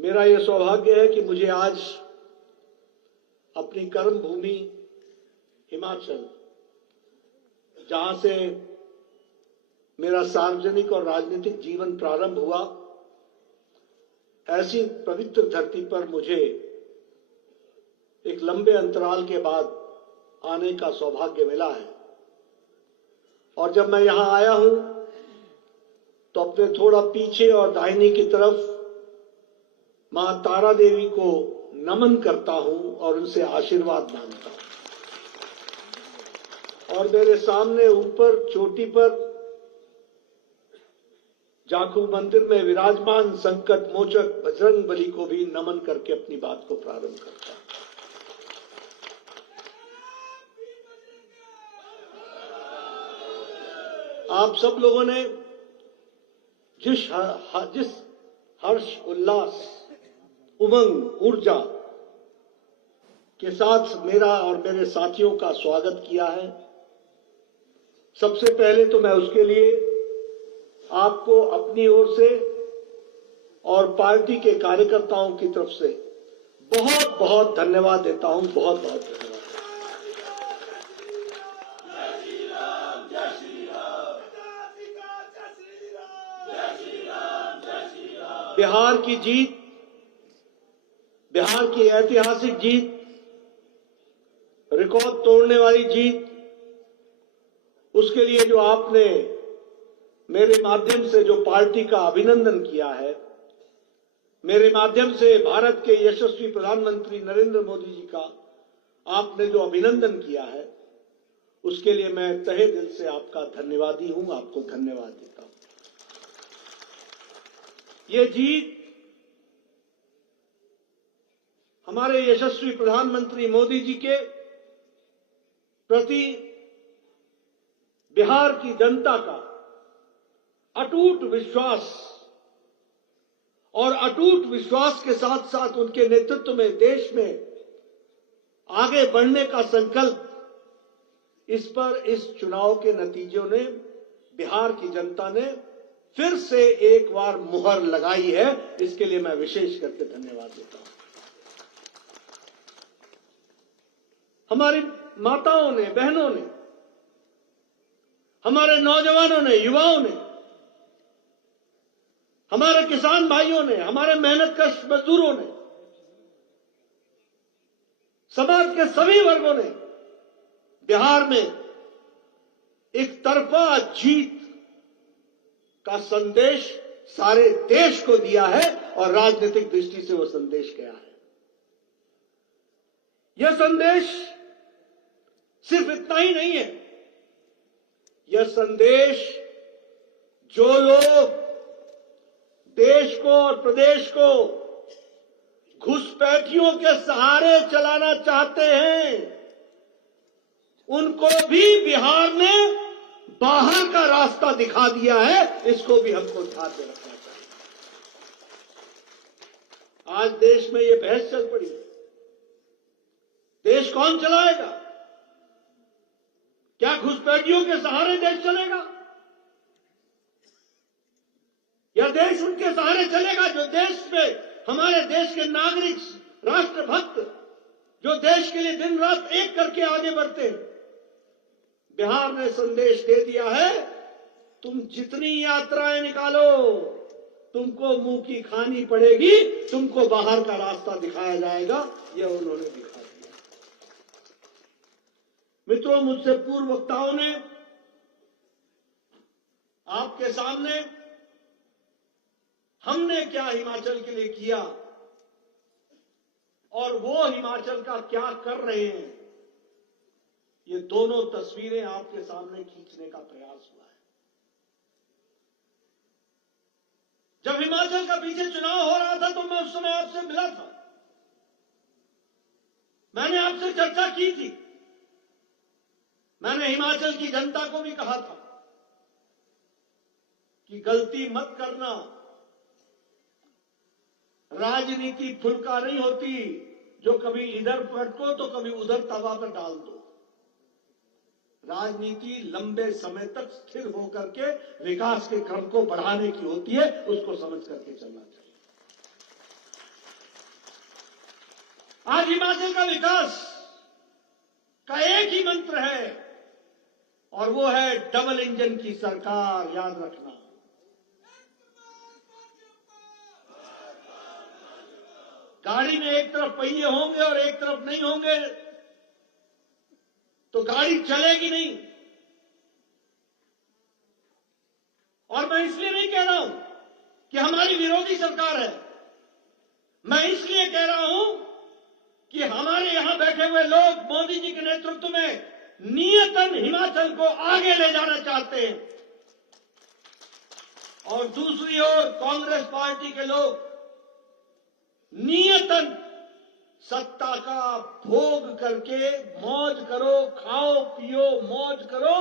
मेरा यह सौभाग्य है कि मुझे आज अपनी कर्म भूमि हिमाचल, जहां से मेरा सार्वजनिक और राजनीतिक जीवन प्रारंभ हुआ, ऐसी पवित्र धरती पर मुझे एक लंबे अंतराल के बाद आने का सौभाग्य मिला है। और जब मैं यहां आया हूं तो अपने थोड़ा पीछे और दाहिने की तरफ मां तारा देवी को नमन करता हूं और उनसे आशीर्वाद मांगता हूं। और मेरे सामने ऊपर चोटी पर जाखू मंदिर में विराजमान संकट मोचक बजरंगबली को भी नमन करके अपनी बात को प्रारंभ करता हूं। आप सब लोगों ने जिस हर्ष उल्लास उमंग ऊर्जा के साथ मेरा और मेरे साथियों का स्वागत किया है, सबसे पहले तो मैं उसके लिए आपको अपनी ओर से और पार्टी के कार्यकर्ताओं की तरफ से बहुत बहुत धन्यवाद देता हूं। बहुत बहुत धन्यवाद। बिहार की जीत, बिहार की ऐतिहासिक जीत, रिकॉर्ड तोड़ने वाली जीत, उसके लिए जो आपने मेरे माध्यम से जो पार्टी का अभिनंदन किया है, मेरे माध्यम से भारत के यशस्वी प्रधानमंत्री नरेंद्र मोदी जी का आपने जो अभिनंदन किया है, उसके लिए मैं तहे दिल से आपका धन्यवादी हूं, आपको धन्यवाद देता हूं। ये जीत हमारे यशस्वी प्रधानमंत्री मोदी जी के प्रति बिहार की जनता का अटूट विश्वास और अटूट विश्वास के साथ साथ उनके नेतृत्व में देश में आगे बढ़ने का संकल्प, इस पर इस चुनाव के नतीजों ने, बिहार की जनता ने फिर से एक बार मुहर लगाई है। इसके लिए मैं विशेष करके धन्यवाद देता हूं। हमारी माताओं ने, बहनों ने, हमारे नौजवानों ने, युवाओं ने, हमारे किसान भाइयों ने, हमारे मेहनतकश मजदूरों ने, समाज के सभी वर्गों ने बिहार में एक तरफा जीत का संदेश सारे देश को दिया है और राजनीतिक दृष्टि से वो संदेश गया है। यह संदेश सिर्फ इतना ही नहीं है, यह संदेश जो लोग देश को और प्रदेश को घुसपैठियों के सहारे चलाना चाहते हैं, उनको भी बिहार ने बाहर का रास्ता दिखा दिया है। इसको भी हमको ध्यान में रखना चाहिए। आज देश में यह बहस चल पड़ी, देश कौन चलाएगा? क्या घुसपैठियों के सहारे देश चलेगा, या देश उनके सहारे चलेगा जो देश में हमारे देश के नागरिक, राष्ट्रभक्त, जो देश के लिए दिन रात एक करके आगे बढ़ते हैं? बिहार ने संदेश दे दिया है, तुम जितनी यात्राएं निकालो, तुमको मुंह की खानी पड़ेगी, तुमको बाहर का रास्ता दिखाया जाएगा। यह उन्होंने दिखा दिया। मित्रों, मुझसे पूर्व वक्ताओं ने आपके सामने हमने क्या हिमाचल के लिए किया और वो हिमाचल का क्या कर रहे हैं, ये दोनों तस्वीरें आपके सामने खींचने का प्रयास हुआ है। जब हिमाचल का पीछे चुनाव हो रहा था तो मैं उस समय आपसे मिला था, मैंने आपसे चर्चा की थी। मैंने हिमाचल की जनता को भी कहा था कि गलती मत करना, राजनीति फुलका नहीं होती जो कभी इधर पटको तो कभी उधर तवा पर डाल दो। राजनीति लंबे समय तक स्थिर होकर के विकास के क्रम को बढ़ाने की होती है, उसको समझ करके चलना चाहिए। आज हिमाचल का विकास का एक ही मंत्र है और वो है डबल इंजन की सरकार। याद रखना, गाड़ी में एक तरफ पहिए होंगे और एक तरफ नहीं होंगे तो गाड़ी चलेगी नहीं। और मैं इसलिए नहीं कह रहा हूं कि हमारी विरोधी सरकार है, मैं इसलिए कह रहा हूं कि हमारे यहां बैठे हुए लोग मोदी जी के नेतृत्व में नियतन हिमाचल को आगे ले जाना चाहते हैं और दूसरी ओर कांग्रेस पार्टी के लोग नियतन सत्ता का भोग करके मौज करो, खाओ पियो, मौज करो,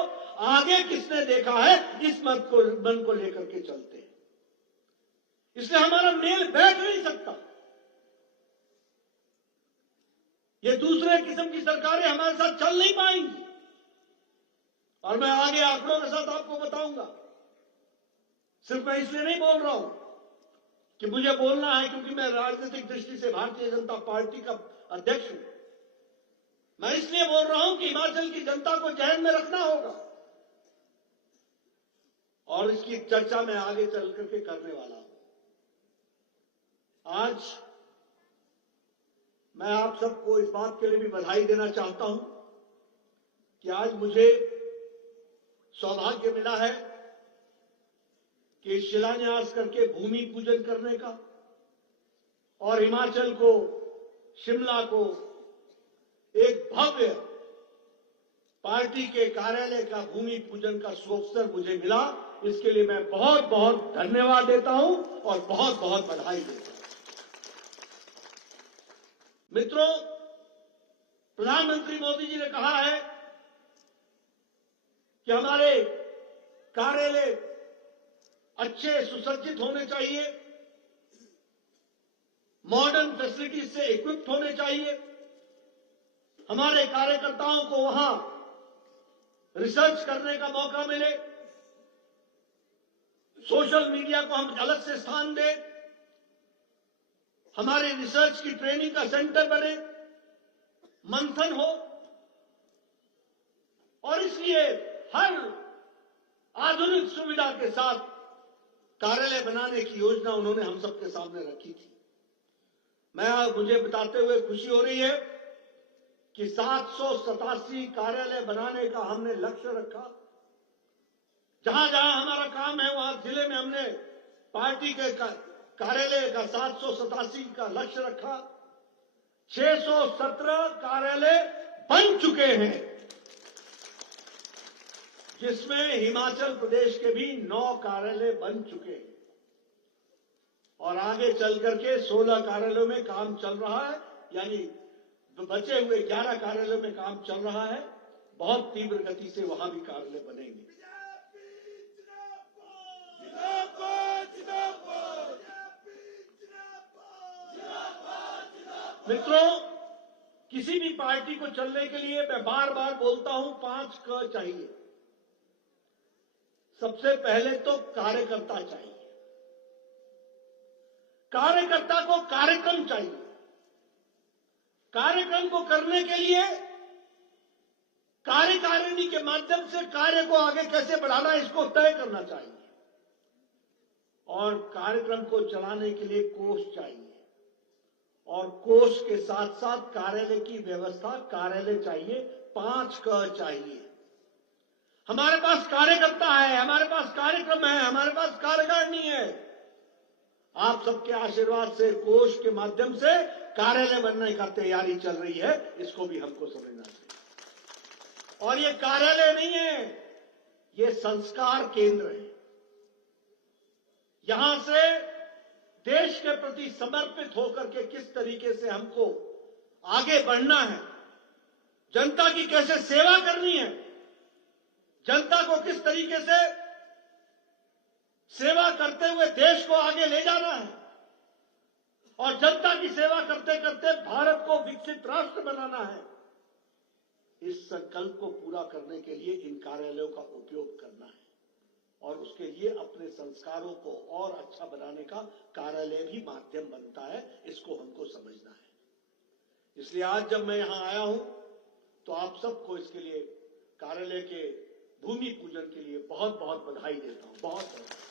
आगे किसने देखा है, इस मन को लेकर के चलते हैं। इसलिए हमारा मेल बैठ नहीं सकता। ये दूसरे किस्म की सरकारें हमारे साथ चल नहीं पाएंगी और मैं आगे आंकड़ों के साथ आपको बताऊंगा। सिर्फ मैं इसलिए नहीं बोल रहा हूं कि मुझे बोलना है क्योंकि मैं राजनीतिक दृष्टि से भारतीय जनता पार्टी का अध्यक्ष हूं। मैं इसलिए बोल रहा हूं कि हिमाचल की जनता को ध्यान में रखना होगा और इसकी चर्चा मैं आगे चल करके करने वाला हूं। आज मैं आप सबको इस बात के लिए भी बधाई देना चाहता हूं कि आज मुझे सौभाग्य मिला है कि शिलान्यास करके भूमि पूजन करने का और हिमाचल को, शिमला को एक भव्य पार्टी के कार्यालय का भूमि पूजन का सुअवसर मुझे मिला। इसके लिए मैं बहुत बहुत धन्यवाद देता हूं और बहुत बहुत बधाई देता हूं। मित्रों, प्रधानमंत्री मोदी जी ने कहा है कि हमारे कार्यालय अच्छे सुसज्जित होने चाहिए, मॉडर्न फैसिलिटीज से इक्विप्ड होने चाहिए, हमारे कार्यकर्ताओं को वहां रिसर्च करने का मौका मिले, सोशल मीडिया को हम अलग से स्थान दें, हमारे रिसर्च की ट्रेनिंग का सेंटर बने, मंथन हो और इसलिए हर आधुनिक सुविधा के साथ कार्यालय बनाने की योजना उन्होंने हम सबके सामने रखी थी। मुझे बताते हुए खुशी हो रही है कि 787 कार्यालय बनाने का हमने लक्ष्य रखा। जहां जहां हमारा काम है वहां जिले में हमने पार्टी के कार्यालय का 787 का लक्ष्य रखा। 617 कार्यालय बन चुके हैं, जिसमें हिमाचल प्रदेश के भी 9 कार्यालय बन चुके हैं और आगे चल करके 16 कार्यालयों में काम चल रहा है, यानी बचे हुए 11 कार्यालयों में काम चल रहा है। बहुत तीव्र गति से वहां भी कार्यालय बनेंगे। मित्रों, किसी भी पार्टी को चलने के लिए मैं बार बार बोलता हूं 5 क चाहिए। सबसे पहले तो कार्यकर्ता चाहिए, कार्यकर्ता को कार्यक्रम चाहिए, कार्यक्रम को करने के लिए कार्यकारिणी के माध्यम से कार्य को आगे कैसे बढ़ाना है इसको तय करना चाहिए और कार्यक्रम को चलाने के लिए कोष चाहिए और कोष के साथ साथ कार्यालय की व्यवस्था, कार्यालय चाहिए। 5 क चाहिए। हमारे पास कार्यकर्ता है, हमारे पास कार्यक्रम है, हमारे पास कार्यकारिणी है। आप सबके आशीर्वाद से कोष के माध्यम से कार्यालय बनने का तैयारी चल रही है, इसको भी हमको समझना चाहिए। और ये कार्यालय नहीं है, ये संस्कार केंद्र है। यहां से देश के प्रति समर्पित होकर के किस तरीके से हमको आगे बढ़ना है, जनता की कैसे सेवा करनी है, जनता को किस तरीके से सेवा करते हुए देश को आगे ले जाना है और जनता की सेवा करते करते भारत को विकसित राष्ट्र बनाना है, इस संकल्प को पूरा करने के लिए इन कार्यालयों का उपयोग करना है और उसके लिए अपने संस्कारों को और अच्छा बनाने का कार्यालय भी माध्यम बनता है। इसको हमको समझना है। इसलिए आज जब मैं यहां आया हूं तो आप सबको इसके लिए कार्यालय के भूमि पूजन के लिए बहुत बहुत बधाई देता हूं। बहुत बहुत